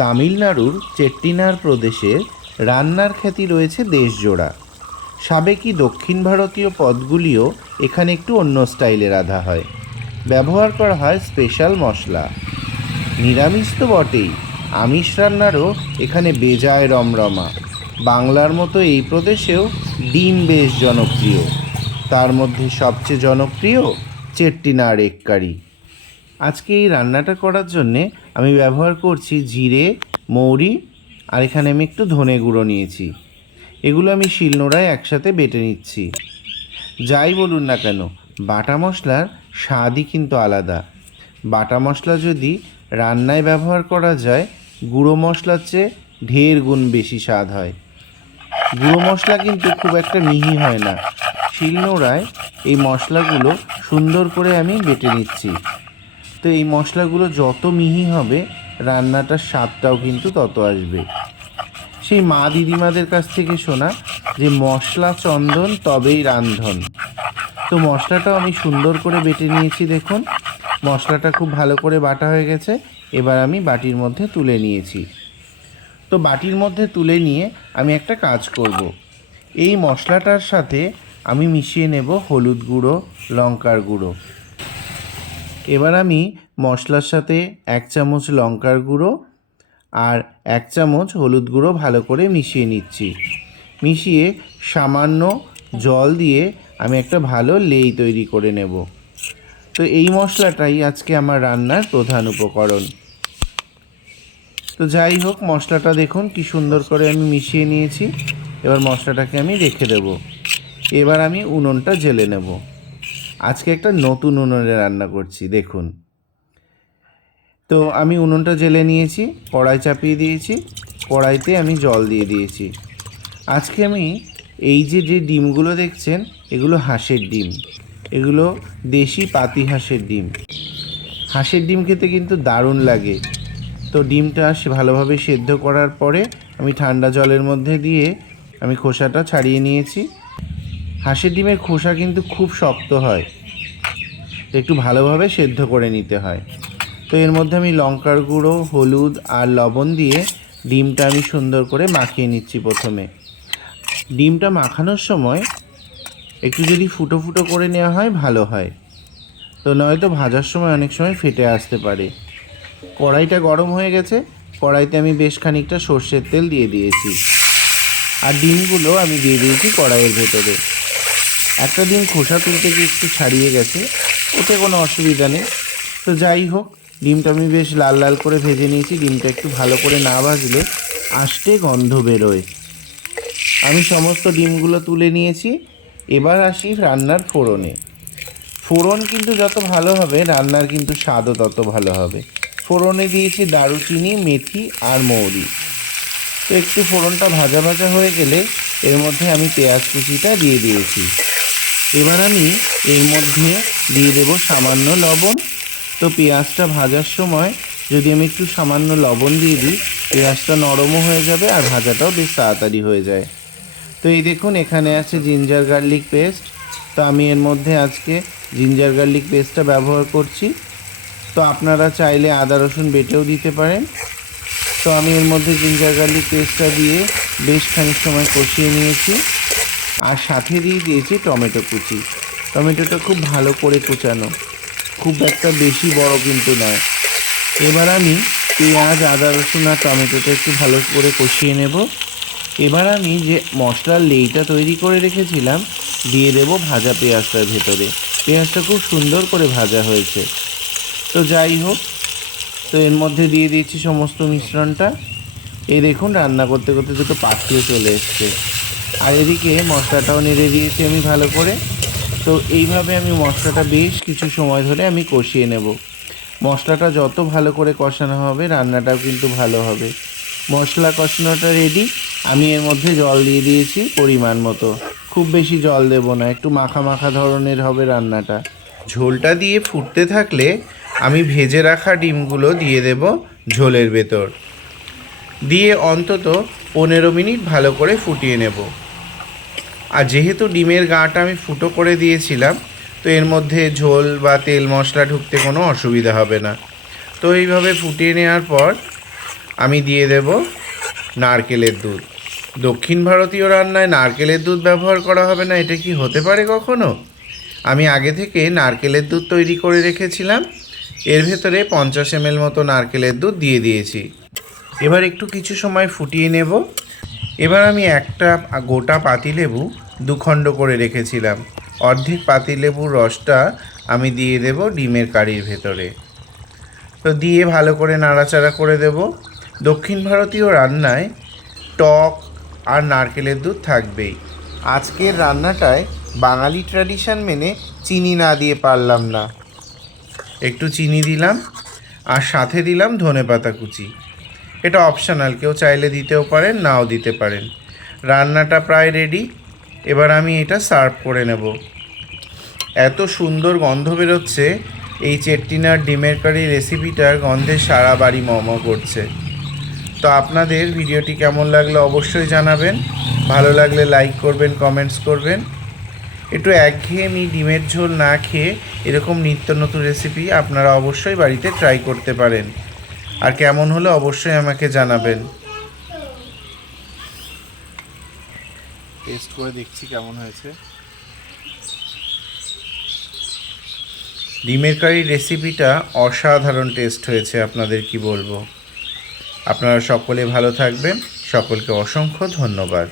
তামিলনাড়ুর চেট্টিনার প্রদেশে রান্নার খ্যাতি রয়েছে দেশজোড়া। সাবেকি দক্ষিণ ভারতীয় পদগুলিও এখানে একটু অন্য স্টাইলে রাঁধা হয়। ব্যবহার করা হয় স্পেশাল মশলা। নিরামিষ তো বটেই। আমিষ রান্নারও এখানে বেজায় রমরমা। বাংলার মতো এই প্রদেশেও ডিম বেশ জনপ্রিয়। তার মধ্যে সবচেয়ে জনপ্রিয় চেট্টিনার এগ কারি আজকে এই রান্নাটা করার জন্যে আমি ব্যবহার করছি জিরে, মৌরি, আর এখানে আমি একটু ধনে গুঁড়ো নিয়েছি। এগুলো আমি শিলনোড়ায় একসাথে বেটে নিচ্ছি। যাই বলুন না কেন, বাটা মশলার স্বাদই কিন্তু আলাদা। বাটা মশলা যদি রান্নায় ব্যবহার করা যায়, গুঁড়ো মশলার চেয়ে ঢের গুণ বেশি স্বাদ হয়। গুঁড়ো মশলা কিন্তু খুব একটা মিহি হয় না। শিলনোড়ায় এই মশলাগুলো সুন্দর করে আমি বেটে নিচ্ছি। তো এই মশলাগুলো যত মিহি হবে, রান্নাটার স্বাদটাও কিন্তু তত আসবে। সেই মা দিদিমাদের কাছ থেকে শোনা যে মশলা চন্দন তবেই রান্ধন। তো মশলাটাও আমি সুন্দর করে বেটে নিয়েছি দেখুন। মশলাটা খুব ভালো করে বাটা হয়ে গেছে, এবার আমি বাটির মধ্যে তুলে নিয়েছি। তো বাটির মধ্যে তুলে নিয়ে আমি একটা কাজ করব। এই মশলাটার সাথে আমি মিশিয়ে নেব হলুদ গুঁড়ো, লঙ্কার গুঁড়ো। এবার আমি মশলার সাথে এক চামচ লঙ্কার গুঁড়ো আর এক চামচ হলুদ গুঁড়ো ভালো করে মিশিয়ে নিচ্ছি। মিশিয়ে সামান্য জল দিয়ে আমি একটা ভালো লেই তৈরি করে নেব। তো এই মশলাটাই আজকে আমার রান্নার প্রধান উপকরণ। তো যাই হোক, মশলাটা দেখুন কি সুন্দর করে আমি মিশিয়ে নিয়েছি। এবার মশলাটাকে আমি রেখে দেব। এবার আমি উনুনটা জেলে নেব। আজকে একটা নতুন উনুনে রান্না করছি, দেখুন। তো আমি উনুনটা জেলে নিয়েছি, কড়াই চাপিয়ে দিয়েছি, কড়াইতে আমি জল দিয়ে দিয়েছি। আজকে আমি এই যে যে ডিমগুলো দেখছেন, এগুলো হাঁসের ডিম। এগুলো দেশি পাতি হাঁসের ডিম। হাঁসের ডিম খেতে কিন্তু দারুণ লাগে। তো ডিমটা ভালোভাবে সেদ্ধ করার পরে আমি ঠান্ডা জলের মধ্যে দিয়ে আমি খোসাটা ছাড়িয়ে নিয়েছি। হাঁসের ডিমের খোসা কিন্তু খুব শক্ত হয়। একটু ভালোভাবে সেদ্ধ করে নিতে হয়। তো এর মধ্যে আমি লঙ্কার গুঁড়ো, হলুদ আর লবণ দিয়ে ডিমটা আমি সুন্দর করে মাখিয়ে নিচ্ছি প্রথমে। ডিমটা মাখানোর সময় একটু যদি ফুটো ফুটো করে নেওয়া হয়, ভালো হয়। তো নয়তো ভাজার সময় অনেক সময় ফেটে আসতে পারে। কড়াইটা গরম হয়ে গেছে, কড়াইতে আমি বেশ খানিকটা সর্ষের তেল দিয়ে দিয়েছি। আর ডিমগুলো আমি দিয়ে দিয়েছি কড়াইয়ের ভেতরে। একটা ডিম খোসা তুলতে গিয়ে একটু ছাড়িয়ে গেছে, ওতে কোনো অসুবিধা নেই। তো যাই হোক, ডিমটা আমি বেশ লাল লাল করে ভেজে নিয়েছি। ডিমটা একটু ভালো করে না ভাজলে আষ্টে গন্ধ বেরোয়। আমি সমস্ত ডিমগুলো তুলে নিয়েছি। এবার আসি রান্নার ফোড়নে। ফোড়ন কিন্তু যত ভালো হবে, রান্নার কিন্তু স্বাদও তত ভালো হবে। ফোড়নে দিয়েছি দারুচিনি, মেথি আর মৌরি। তো একটু ফোড়নটা ভাজা ভাজা হয়ে গেলে এর মধ্যে আমি পেঁয়াজ কুচিটা দিয়ে দিয়েছি। এবার আমি এর মধ্যে দিয়ে দেবো সামান্য লবণ। তো পেঁয়াজটা ভাজার সময় যদি আমি একটু সামান্য লবণ দিয়ে দিই, পেঁয়াজটা নরমও হয়ে যাবে আর ভাজাটাও বেশ তাড়াতাড়ি হয়ে যায়। তো এই দেখুন, এখানে আছে জিঞ্জার গার্লিক পেস্ট। তো আমি এর মধ্যে আজকে জিঞ্জার গার্লিক পেস্টটা ব্যবহার করছি। তো আপনারা চাইলে আদা, রসুন বেটেও দিতে পারেন। তো আমি এর মধ্যে জিঞ্জার গার্লিক পেস্টটা দিয়ে বেশ খানিক সময় কষিয়ে নিয়েছি। আর সাথে দিয়ে দিয়েছি টমেটো কুচি। টমেটোটা খুব ভালো করে কুচানো। খুব একটা বেশি বড় কিন্তু নয়। এবার আমি পেঁয়াজ, আদা, রসুন আর টমেটোটা একটু ভালো করে কষিয়ে নেব। এবার আমি যে মশলার লেইটা তৈরি করে রেখেছিলাম, দিয়ে দেব ভাজা পেঁয়াজটার ভেতরে। পেঁয়াজটা খুব সুন্দর করে ভাজা হয়েছে। তো যাই হোক, তো এর মধ্যে দিয়ে দিয়েছি সমস্ত মিশ্রণটা। এই দেখুন, রান্না করতে করতে দুটো পাখিও চলে এসছে। আর এদিকে মশলাটাও নেড়ে দিয়েছি আমি ভালো করে। তো এইভাবে আমি মশলাটা বেশ কিছু সময় ধরে আমি কষিয়ে নেব। মশলাটা যত ভালো করে কষানো হবে, রান্নাটাও কিন্তু ভালো হবে। মশলা কষানোটা রেডি আমি এর মধ্যে জল দিয়ে দিয়েছি পরিমাণ মতো। খুব বেশি জল দেব না, একটু মাখা মাখা ধরনের হবে রান্নাটা। ঝোলটা দিয়ে ফুটতে থাকলে আমি ভেজে রাখা ডিমগুলো দিয়ে দেব ঝোলের ভেতর। দিয়ে অন্তত পনেরো মিনিট ভালো করে ফুটিয়ে নেব। আর যেহেতু ডিমের গাটা আমি ফুটো করে দিয়েছিলাম, তো এর মধ্যে ঝোল বা তেল মশলা ঢুকতে কোনো অসুবিধা হবে না। তো এইভাবে ফুটিয়ে নেওয়ার পর আমি দিয়ে দেব নারকেলের দুধ। দক্ষিণ ভারতীয় রান্নায় নারকেলের দুধ ব্যবহার করা হবে না, এটা কি হতে পারে কখনো? আমি আগে থেকে নারকেলের দুধ তৈরি করে রেখেছিলাম, এর ভেতরে পঞ্চাশ এমএল মতো নারকেলের দুধ দিয়ে দিয়েছি। এবার একটু কিছু সময় ফুটিয়ে নেব। এবার আমি একটা গোটা পাতিলেবু দুখণ্ড করে রেখেছিলাম। অর্ধেক পাতিলেবুর রসটা আমি দিয়ে দেব ডিমের কারির ভেতরে। তো দিয়ে ভালো করে নাড়াচাড়া করে দেব। দক্ষিণ ভারতীয় রান্নায় টক আর নারকেলের দুধ থাকবেই। আজকের রান্নাটায় বাঙালি ট্র্যাডিশন মেনে চিনি না দিয়ে পারলাম না। একটু চিনি দিলাম আর সাথে দিলাম ধনেপাতা কুচি। এটা অপশনাল কেউ চাইলে দিতেও পারেন, নাও দিতে পারেন। রান্নাটা প্রায় রেডি এবার আমি এটা সার্ভ করে নেব। এত সুন্দর গন্ধ বেরোচ্ছে, এই চেট্টিনার ডিমের কারি রেসিপিটার গন্ধে সারা বাড়ি মম করছে। তো আপনাদের ভিডিওটি কেমন লাগল অবশ্যই জানাবেন। ভালো লাগলে লাইক করবেন কমেন্টস করবেন। একটু একঘেয়েমি ডিমের ঝোল না খেয়ে এরকম নিত্য নতুন রেসিপি আপনারা অবশ্যই বাড়িতে ট্রাই করতে পারেন। আর কেমন হলে অবশ্যই আমাকে জানাবেন। টেস্ট করে দেখছি কেমন হয়েছে। ডিমের কারি রেসিপিটা অসাধারণ টেস্ট হয়েছে আপনাদের কি বলব। আপনারা সকলে ভালো থাকবেন সকলকে অসংখ্য ধন্যবাদ।